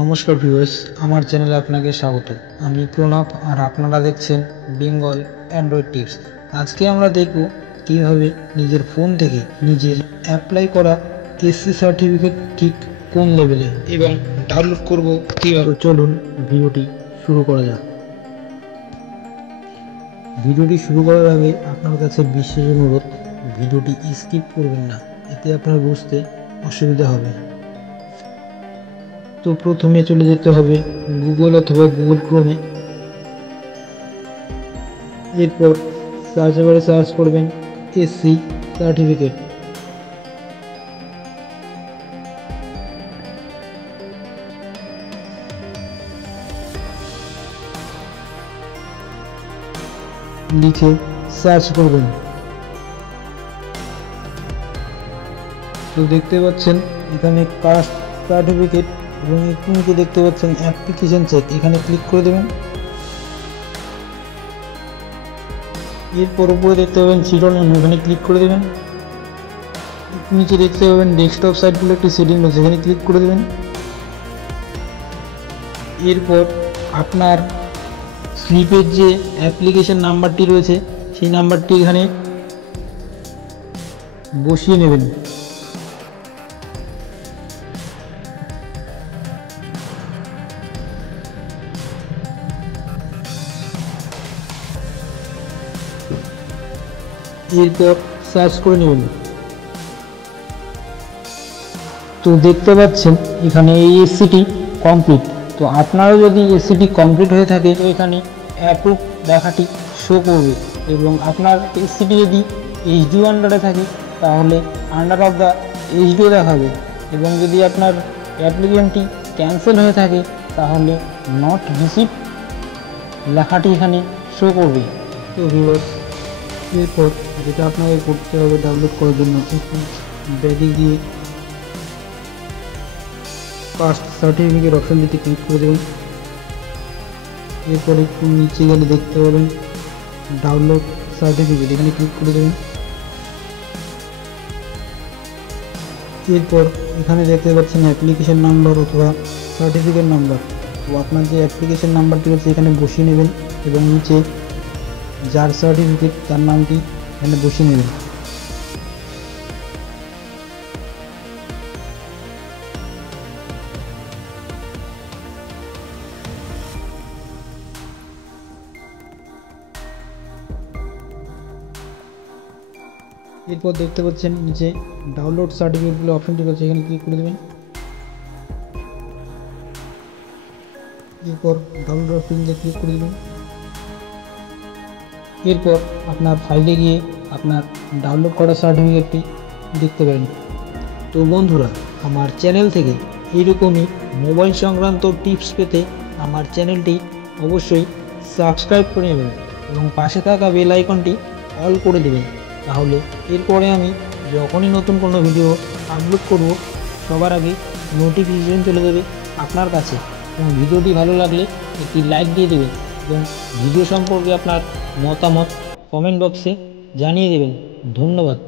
নমস্কার ভিউয়ার্স, আমার চ্যানেলে আপনাকে স্বাগত। আমি প্রণব আর আপনারা দেখছেন বেঙ্গল অ্যান্ড্রয়েড টিপস। আজকে আমরা দেখব কীভাবে নিজের ফোন থেকে নিজের অ্যাপ্লাই করা এসসি সার্টিফিকেট ঠিক কোন লেভেলে এবং ডাউনলোড করব কীভাবে। চলুন ভিডিওটি শুরু করা যাক। ভিডিওটি শুরু করার আগে আপনার কাছে বিশেষ অনুরোধ, ভিডিওটি স্কিপ করবেন না, এতে আপনার বুঝতে অসুবিধা হবে। তো প্রথমে চলে যেতে হবে গুগল অথবা গুগল ক্রোমে। এরপর সার্চ বারে সার্চ করবেন এসসি সার্টিফিকেট। লিখে সার্চ করবেন। তো দেখতে পাচ্ছেন এখানে কাস্ট সার্টিফিকেট এবং একটু নিচে দেখতে পাচ্ছেন অ্যাপ্লিকেশন চেক, এখানে ক্লিক করে দেবেন। এরপর উপরে দেখতে পাবেন সিরিয়াল নাম্বার, এখানে ক্লিক করে দেবেন। একটু নিচে দেখতে পাবেন ডেস্কটপ সাইট বলে একটি সেটিং রয়েছে, এখানে ক্লিক করে দেবেন। এরপর আপনার স্লিপের যে অ্যাপ্লিকেশন নাম্বারটি রয়েছে সেই নাম্বারটি এখানে বসিয়ে নেবেন। এরপর সার্চ করে নেবেন। তো দেখতে পাচ্ছেন এখানে এই এসসিটি কমপ্লিট। তো আপনারও যদি এসসিটি কমপ্লিট হয়ে থাকে তো এখানে অ্যাপ্রুভ লেখাটি শো করবে এবং আপনার এসসিটি যদি এইচডিও আন্ডারে থাকে তাহলে আন্ডার অফ দ্য এইচডিও দেখাবে এবং যদি আপনার অ্যাপ্লিকেশনটি ক্যান্সেল হয়ে থাকে তাহলে নট রিসিভ লেখাটি এখানে শো করবে। তো ভিউয়ার্স, এরপর যেটা আপনাকে করতে হবে ডাউনলোড করার জন্য, একটু ব্যাগে গিয়ে কাস্ট সার্টিফিকেট অপশনটিতে ক্লিক করে দেবেন। এরপর একটু নিচে গেলে দেখতে পাবেন ডাউনলোড সার্টিফিকেট, এখানে ক্লিক করে দেবেন। এরপর এখানে দেখতে পাচ্ছেন অ্যাপ্লিকেশন নাম্বার অথবা সার্টিফিকেট নাম্বার। তো আপনার যে অ্যাপ্লিকেশন নাম্বারটি রয়েছে এখানে বসিয়ে নেবেন এবং নিচে যার সার্টিফিকেট তার নামটি এখানে বসিয়ে নেবেন। এরপর দেখতে পাচ্ছেন নিচে ডাউনলোড সার্টিফিকেট বলে অপশনটি রয়েছে, এখানে ক্লিক করে দেবেন। এরপর ডাউনলোড অপশনটিতে ক্লিক করে দেবেন। এরপর আপনার ফাইলে গিয়ে আপনার ডাউনলোড করা সার্টিফিকেটটি দেখতে পারেন। তো বন্ধুরা, আমার চ্যানেল থেকে এইরকমই মোবাইল সংক্রান্ত টিপস পেতে আমার চ্যানেলটি অবশ্যই সাবস্ক্রাইব করে নেবেন এবং পাশে থাকা বেল আইকনটি অল করে দেবেন। তাহলে এরপরে আমি যখনই নতুন কোনো ভিডিও আপলোড করব সবার আগে নোটিফিকেশন চলে যাবে আপনার কাছে। এবং ভিডিওটি ভালো লাগলে একটি লাইক দিয়ে দেবেন এবং ভিডিও সম্পর্কে আপনার মতামত কমেন্ট বক্সে জানিয়ে দেবেন। ধন্যবাদ।